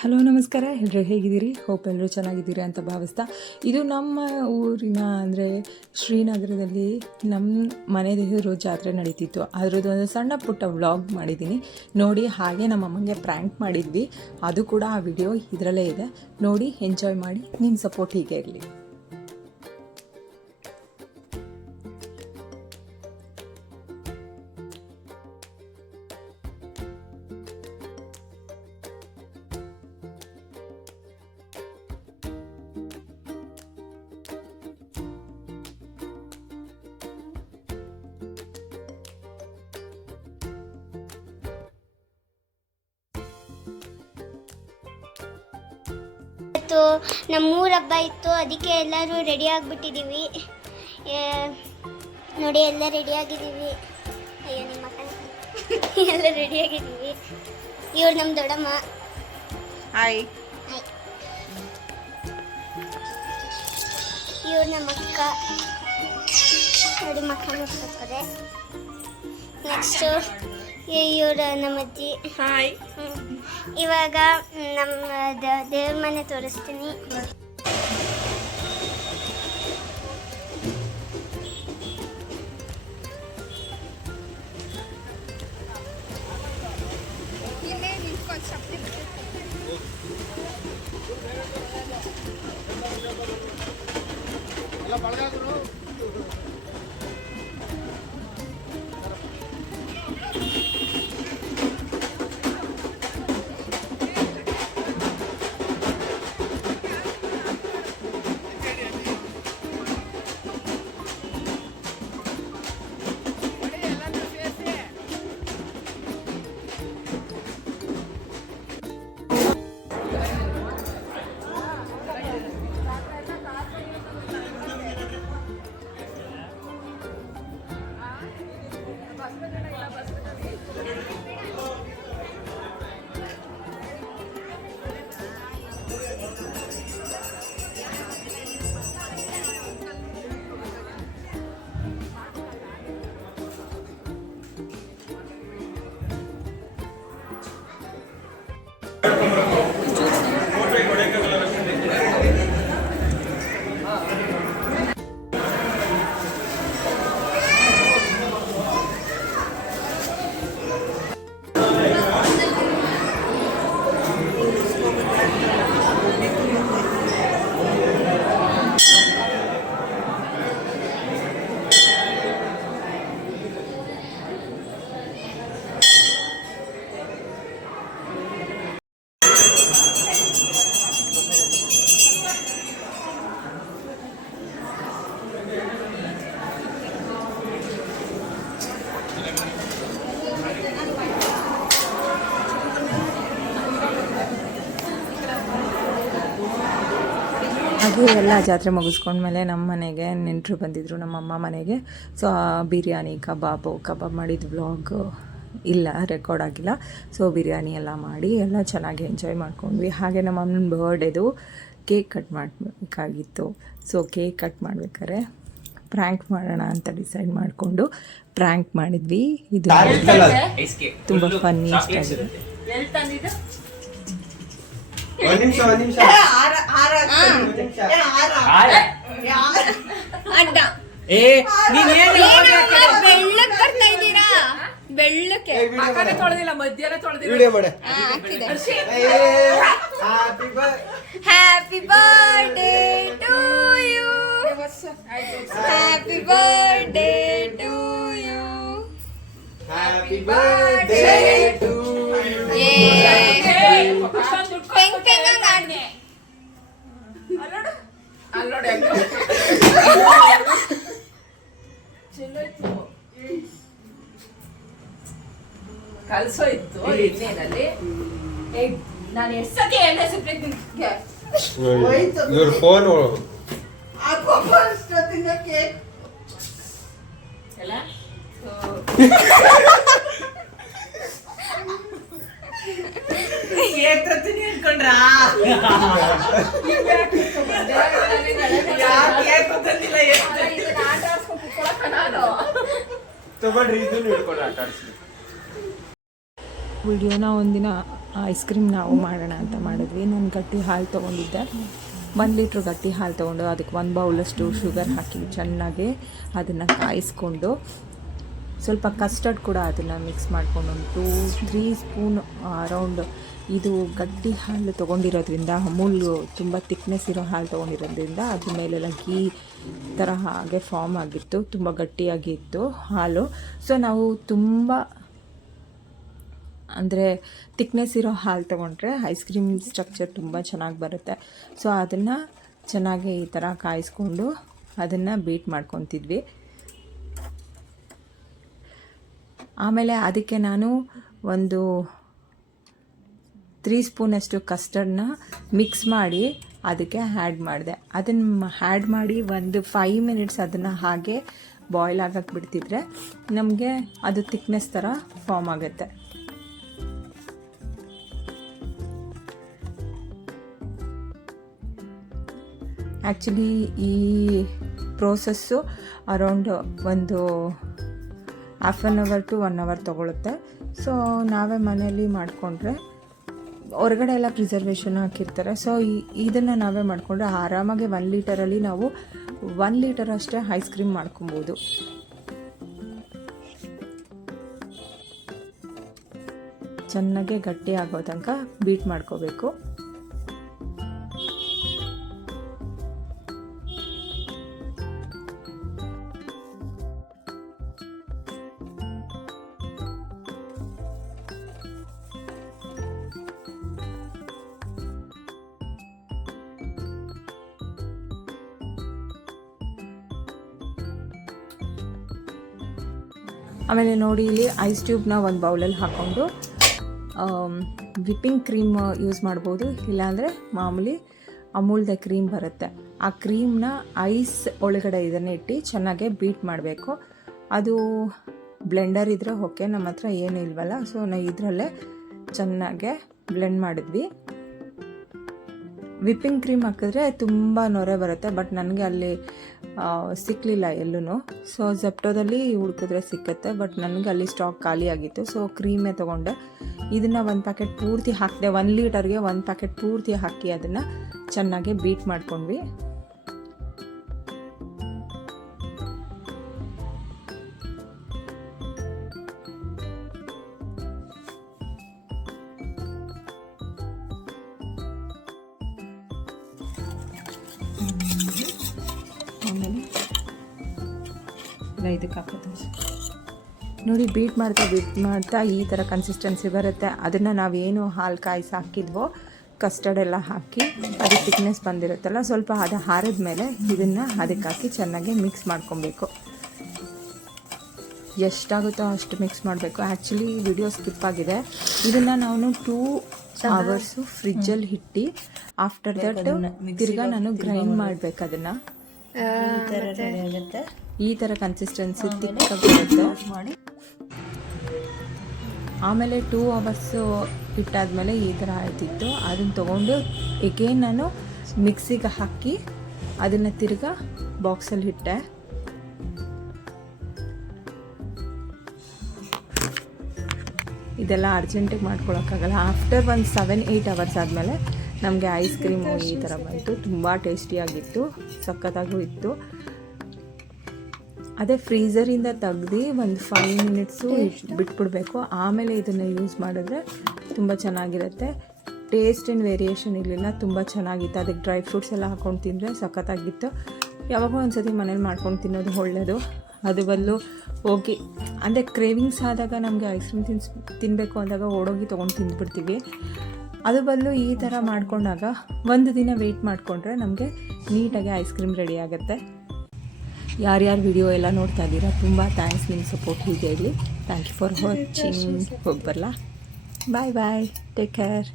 Hello ನಮಸ್ಕಾರ. ಎಲ್ಲರೂ ಹೇಗಿದ್ದೀರಿ? ಹೋಪ್ ಎಲ್ಲರೂ ಚೆನ್ನಾಗಿದ್ದೀರಿ ಅಂತ ಭಾವಿಸ್ತಾ, ಇದು ನಮ್ಮ ಊರಿನ ಅಂದರೆ ಶ್ರೀನಗರದಲ್ಲಿ ನಮ್ಮ ಮನೆ ದೇವರು ಜಾತ್ರೆ ನಡೀತಿತ್ತು. ಅದರದ್ದು ಒಂದು ಸಣ್ಣ ಪುಟ್ಟ ವ್ಲಾಗ್ ಮಾಡಿದ್ದೀನಿ ನೋಡಿ. ಹಾಗೆ ನಮ್ಮ ಅಮ್ಮಂಗೆ ಪ್ರ್ಯಾಂಕ್ ಮಾಡಿದ್ವಿ, ಅದು ಕೂಡ ಆ ವಿಡಿಯೋ ಇದರಲ್ಲೇ ಇದೆ ನೋಡಿ, ಎಂಜಾಯ್ ಮಾಡಿ. ನಿಮ್ಮ ಸಪೋರ್ಟ್ ಹೀಗೆ ಇರಲಿ. ನಮ್ಮೂರ ಹಬ್ಬ ಇತ್ತು, ಅದಕ್ಕೆ ಎಲ್ಲರೂ ರೆಡಿ ಆಗಿಬಿಟ್ಟಿದ್ದೀವಿ ನೋಡಿ. ಎಲ್ಲ ರೆಡಿಯಾಗಿದ್ದೀವಿ. ಅಯ್ಯೋ ನಿಮ್ಮ ಎಲ್ಲ ರೆಡಿಯಾಗಿದ್ದೀವಿ. ಇವ್ರು ನಮ್ಮ ದೊಡ್ಡಮ್ಮ. ಹಾಯ್. ಇವ್ರು ನಮ್ಮ ಅಕ್ಕ ನೋಡಿ, ಮಕ್ಕ ನೋಡ್ತಾರೆ. ನೆಕ್ಸ್ಟು ಇವ್ರು ನಮ್ಮ ಅಜ್ಜಿ. ಹಾಯ್. ಇವಾಗ ನಮ್ಮ ದೇವ್ರ ಮನೆ ತೋರಿಸ್ತೀನಿ. ಹಾಗೆ ಎಲ್ಲ ಜಾತ್ರೆ ಮುಗಿಸ್ಕೊಂಡ್ಮೇಲೆ ನಮ್ಮ ಮನೆಗೆ ನೆಂಟರು ಬಂದಿದ್ದರು, ನಮ್ಮಮ್ಮ ಮನೆಗೆ. ಸೊ ಬಿರಿಯಾನಿ ಕಬಾಬ್ ಮಾಡಿದ ವ್ಲಾಗ್ ಇಲ್ಲ, ರೆಕಾರ್ಡ್ ಆಗಿಲ್ಲ. ಸೊ ಬಿರಿಯಾನಿ ಎಲ್ಲ ಮಾಡಿ ಎಲ್ಲ ಚೆನ್ನಾಗಿ ಎಂಜಾಯ್ ಮಾಡ್ಕೊಂಡ್ವಿ. ಹಾಗೆ ನಮ್ಮ ಅಮ್ಮನ ಬರ್ಡೇದು ಕೇಕ್ ಕಟ್ ಮಾಡಬೇಕಾಗಿತ್ತು. ಸೊ ಕೇಕ್ ಕಟ್ ಮಾಡ್ಬೇಕಾದ್ರೆ ಪ್ರ್ಯಾಂಕ್ ಮಾಡೋಣ ಅಂತ ಡಿಸೈಡ್ ಮಾಡಿಕೊಂಡು ಪ್ರ್ಯಾಂಕ್ ಮಾಡಿದ್ವಿ. ಇದು ತುಂಬ ಫನ್ನಿ ಆಗಿದೆ. ಬೆಳ್ಳಕ್ಕೆ ತೊಳೆದಿಲ್ಲ, ಮಧ್ಯಾಹ್ನ ತೊಳೆದಿಲ್ಲ. Happy birthday to you, happy birthday to you, happy birthday to you. ಪೆಂಗ್ ಪೆಂಗ್ ಆಡ್ನೆ ಅಲ್ಲೋಡಿ ಕಲ್ಸೋಯ್ತು ಎಣ್ಣೆನಲ್ಲಿ. ನಾನು ಎಷ್ಟು ಸತಿ ಎಣ್ಣೆ ಸಿಕ್ಕಿದ್ದೀನಿ ಇವ್ರ ಫೋನ್ ಎಲ್ಲ ಕೇಕ್ ತತ್ತೀನಿ ಅನ್ಕೊಂಡ್ರ ವಿಡಿಯೋನ ಒಂದಿನ ಐಸ್ ಕ್ರೀಮ್ ನಾವು ಮಾಡೋಣ ಅಂತ ಮಾಡಿದ್ವಿ. ನಾನು ಗಟ್ಟಿ ಹಾಲು ತೊಗೊಂಡಿದ್ದೆ, 1 ಲೀಟ್ರ್ ಗಟ್ಟಿ ಹಾಲು ತೊಗೊಂಡು ಅದಕ್ಕೆ 1 ಬೌಲಷ್ಟು ಶುಗರ್ ಹಾಕಿ ಚೆನ್ನಾಗಿ ಅದನ್ನು ಕಾಯಿಸ್ಕೊಂಡು, ಸ್ವಲ್ಪ ಕಸ್ಟರ್ಡ್ ಕೂಡ ಅದನ್ನು ಮಿಕ್ಸ್ ಮಾಡಿಕೊಂಡು ಒಂದು 2-3 ಸ್ಪೂನ್ ಅರೌಂಡ್. ಇದು ಗಟ್ಟಿ ಹಾಲು ತೊಗೊಂಡಿರೋದ್ರಿಂದ, ಅಮೂಲ್ ತುಂಬ ತಿಕ್ನೆಸ್ ಇರೋ ಹಾಲು ತೊಗೊಂಡಿರೋದ್ರಿಂದ ಅದ್ರ ಮೇಲೆಲ್ಲ ಗೀ ಥರ ಹಾಗೆ ಫಾರ್ಮ್ ಆಗಿತ್ತು, ತುಂಬ ಗಟ್ಟಿಯಾಗಿ ಇತ್ತು ಹಾಲು. ಸೊ ನಾವು ತುಂಬ ಅಂದರೆ ತಿಕ್ನೆಸ್ ಇರೋ ಹಾಲು ತೊಗೊಂಡ್ರೆ ಐಸ್ ಕ್ರೀಮ್ ಸ್ಟ್ರಕ್ಚರ್ ತುಂಬ ಚೆನ್ನಾಗಿ ಬರುತ್ತೆ. ಸೊ ಅದನ್ನು ಚೆನ್ನಾಗಿ ಈ ಥರ ಕಾಯಿಸ್ಕೊಂಡು ಅದನ್ನು ಬೀಟ್ ಮಾಡ್ಕೊತಿದ್ವಿ. ಆಮೇಲೆ ಅದಕ್ಕೆ ನಾನು ಒಂದು 3 ಸ್ಪೂನಷ್ಟು ಕಸ್ಟರ್ಡ್ನ ಮಿಕ್ಸ್ ಮಾಡಿ ಅದಕ್ಕೆ ಆ್ಯಡ್ ಮಾಡಿದೆ. ಅದನ್ನು ಆ್ಯಡ್ ಮಾಡಿ ಒಂದು 5 ಮಿನಿಟ್ಸ್ ಅದನ್ನು ಹಾಗೆ ಬಾಯ್ಲ್ ಆಗಕ್ಕೆ ಬಿಡ್ತಿದ್ರೆ ನಮಗೆ ಅದು ತಿಕ್ನೆಸ್ ಥರ ಫಾರ್ಮ್ ಆಗುತ್ತೆ. ಆ್ಯಕ್ಚುಲಿ ಈ ಪ್ರೋಸೆಸ್ಸು ಅರೌಂಡ್ ಒಂದು 1/2 hour to 1 hour ತೊಗೊಳುತ್ತೆ. ಸೊ ನಾವೇ ಮನೆಯಲ್ಲಿ ಮಾಡಿಕೊಂಡ್ರೆ, ಹೊರಗಡೆ ಎಲ್ಲ ಪ್ರಿಸರ್ವೇಷನ್ ಹಾಕಿರ್ತಾರೆ. ಸೊ ಇದನ್ನು ನಾವೇ ಮಾಡಿಕೊಂಡ್ರೆ ಆರಾಮಾಗಿ 1 ಲೀಟರಲ್ಲಿ ನಾವು 1 ಲೀಟರ್ ಅಷ್ಟೇ ಐಸ್ ಕ್ರೀಮ್ ಮಾಡ್ಕೊಬೋದು. ಚೆನ್ನಾಗೆ ಗಟ್ಟಿ ಆಗೋ ತನಕ ಬೀಟ್ ಮಾಡ್ಕೋಬೇಕು. ಆಮೇಲೆ ನೋಡಿ, ಇಲ್ಲಿ ಐಸ್ ಟ್ಯೂಬ್ನ ಒಂದು ಬೌಲಲ್ಲಿ ಹಾಕ್ಕೊಂಡು ವಿಪ್ಪಿಂಗ್ ಕ್ರೀಮ್ ಯೂಸ್ ಮಾಡ್ಬೋದು, ಇಲ್ಲಾಂದರೆ ಮಾಮೂಲಿ ಅಮೂಲ್ದ ಕ್ರೀಮ್ ಬರುತ್ತೆ. ಆ ಕ್ರೀಮ್ನ ಐಸ್ ಒಳಗಡೆ ಇದನ್ನು ಇಟ್ಟು ಚೆನ್ನಾಗೆ ಬೀಟ್ ಮಾಡಬೇಕು. ಅದು ಬ್ಲೆಂಡರ್ ಇದ್ದರೆ ಓಕೆ, ನಮ್ಮ ಹತ್ರ ಏನೂ ಇಲ್ವಲ್ಲ. ಸೊ ನಾವು ಇದರಲ್ಲೇ ಚೆನ್ನಾಗೆ ಬ್ಲೆಂಡ್ ಮಾಡಿದ್ವಿ. ವಿಪ್ಪಿಂಗ್ ಕ್ರೀಮ್ ಹಾಕಿದ್ರೆ ತುಂಬ ನೊರೆ ಬರುತ್ತೆ, ಬಟ್ ನನಗೆ ಅಲ್ಲಿ ಸಿಕ್ಕಲಿಲ್ಲ ಎಲ್ಲೂ. ಸೊ ಜೆಪ್ಟೋದಲ್ಲಿ ಹುಡುಕಿದ್ರೆ ಸಿಕ್ಕತ್ತೆ, ಬಟ್ ನನಗೆ ಅಲ್ಲಿ ಸ್ಟಾಕ್ ಖಾಲಿ ಆಗಿತ್ತು. ಸೊ ಕ್ರೀಮೇ ತೊಗೊಂಡೆ. ಇದನ್ನು 1 ಪ್ಯಾಕೆಟ್ ಪೂರ್ತಿ ಹಾಕಿದೆ. 1 ಲೀಟರ್ಗೆ 1 ಪ್ಯಾಕೆಟ್ ಪೂರ್ತಿ ಹಾಕಿ ಅದನ್ನು ಚೆನ್ನಾಗಿ ಬೀಟ್ ಮಾಡ್ಕೊಂಡ್ವಿ. ಆಮೇಲೆ ಇದಕ್ಕೆ ಹಾಕೋದು ನೋಡಿ, ಬೀಟ್ ಮಾಡ್ತಾ ಈ ಥರ ಕನ್ಸಿಸ್ಟೆನ್ಸಿ ಬರುತ್ತೆ. ಅದನ್ನು ನಾವೇನು ಹಾಲು ಕಾಯಿಸಿ ಹಾಕಿದ್ವೋ ಕಸ್ಟರ್ಡ್ ಎಲ್ಲ ಹಾಕಿ ಅದು ಥಿಕ್ನೆಸ್ ಬಂದಿರುತ್ತಲ್ಲ, ಸ್ವಲ್ಪ ಅದು ಹಾರಿದ ಮೇಲೆ ಇದನ್ನು ಅದಕ್ಕೆ ಹಾಕಿ ಚೆನ್ನಾಗಿ ಮಿಕ್ಸ್ ಮಾಡ್ಕೊಬೇಕು. ಎಷ್ಟಾಗುತ್ತೋ ಅಷ್ಟು ಮಿಕ್ಸ್ ಮಾಡಬೇಕು. ಆ್ಯಕ್ಚುಲಿ ವಿಡಿಯೋ ಸ್ಕಿಪ್ ಆಗಿದೆ. ಇದನ್ನು ನಾವು 2 hours ಫ್ರಿಜ್ಜಲ್ಲಿ ಇಟ್ಟು ಆಫ್ಟರ್ ದಟ್ ತಿರ್ಗಾ ನಾನು ಗ್ರೈಂಡ್ ಮಾಡಬೇಕು. ಅದನ್ನು ಈ ಥರ ಕನ್ಸಿಸ್ಟೆನ್ಸಿ ತಿಕ್ಕಾಗಿ ಮಾಡಿ ಆಮೇಲೆ 2 hours ಇಟ್ಟಾದಮೇಲೆ ಈ ಥರ ಆಯ್ತಿತ್ತು. ಅದನ್ನು ತೊಗೊಂಡು ಎಗೇನ್ ನಾನು ಮಿಕ್ಸಿಗೆ ಹಾಕಿ ಅದನ್ನು ತಿರ್ಗಾ ಬಾಕ್ಸಲ್ಲಿ ಇಟ್ಟೆ. ಇದೆಲ್ಲ ಅರ್ಜೆಂಟಿಗೆ ಮಾಡ್ಕೊಳಕ್ಕಾಗಲ್ಲ. ಆಫ್ಟರ್ ಒಂದು 7-8 hours ಆದಮೇಲೆ ನಮಗೆ ಐಸ್ ಕ್ರೀಮು ಈ ಥರ ಬಂತು. ತುಂಬ ಟೇಸ್ಟಿಯಾಗಿತ್ತು, ಸಖತ್ತಾಗೂ ಇತ್ತು. ಅದೇ ಫ್ರೀಝರಿಂದ ತೆಗ್ದು ಒಂದು 5 ಮಿನಿಟ್ಸು ಬಿಟ್ಬಿಡಬೇಕು. ಆಮೇಲೆ ಇದನ್ನು ಯೂಸ್ ಮಾಡಿದ್ರೆ ತುಂಬ ಚೆನ್ನಾಗಿರುತ್ತೆ. ಟೇಸ್ಟ್ ಏನು ವೇರಿಯೇಷನ್ ಇರಲಿಲ್ಲ, ತುಂಬ ಚೆನ್ನಾಗಿತ್ತು. ಅದಕ್ಕೆ ಡ್ರೈ ಫ್ರೂಟ್ಸ್ ಎಲ್ಲ ಹಾಕ್ಕೊಂಡು ತಿಂದರೆ ಸಖತ್ತಾಗಿತ್ತು. ಯಾವಾಗೋ ಒಂದು ಸತಿ ಮನೇಲಿ ಮಾಡ್ಕೊಂಡು ತಿನ್ನೋದು ಒಳ್ಳೆಯದು. ಅದು ಬದಲು ಹೋಗಿ ಅಂದರೆ ಕ್ರೇವಿಂಗ್ಸ್ ಆದಾಗ ನಮಗೆ ಐಸ್ ಕ್ರೀಮ್ ತಿನ್ನಬೇಕು ಅಂದಾಗ ಓಡೋಗಿ ತೊಗೊಂಡು ತಿಂದ್ಬಿಡ್ತೀವಿ. ಅದು ಬದಲು ಈ ಥರ ಮಾಡ್ಕೊಂಡಾಗ ಒಂದು ದಿನ ವೆಯ್ಟ್ ಮಾಡಿಕೊಂಡ್ರೆ ನಮಗೆ ನೀಟಾಗಿ ಐಸ್ ಕ್ರೀಮ್ ರೆಡಿ ಆಗುತ್ತೆ. ಯಾರ್ಯಾರು ವಿಡಿಯೋ ಎಲ್ಲ ನೋಡ್ತಾ ಇದ್ದೀರಾ, ತುಂಬ ಥ್ಯಾಂಕ್ಸ್. ನಿಮ್ಮ ಸಪೋರ್ಟ್ ಹೀಗೆ ಇರಲಿ. Thank you for watching. ಹೋಗಿ ಬರಲಾ, ಬಾಯ್ ಬಾಯ್, ಟೇಕ್ ಕೇರ್.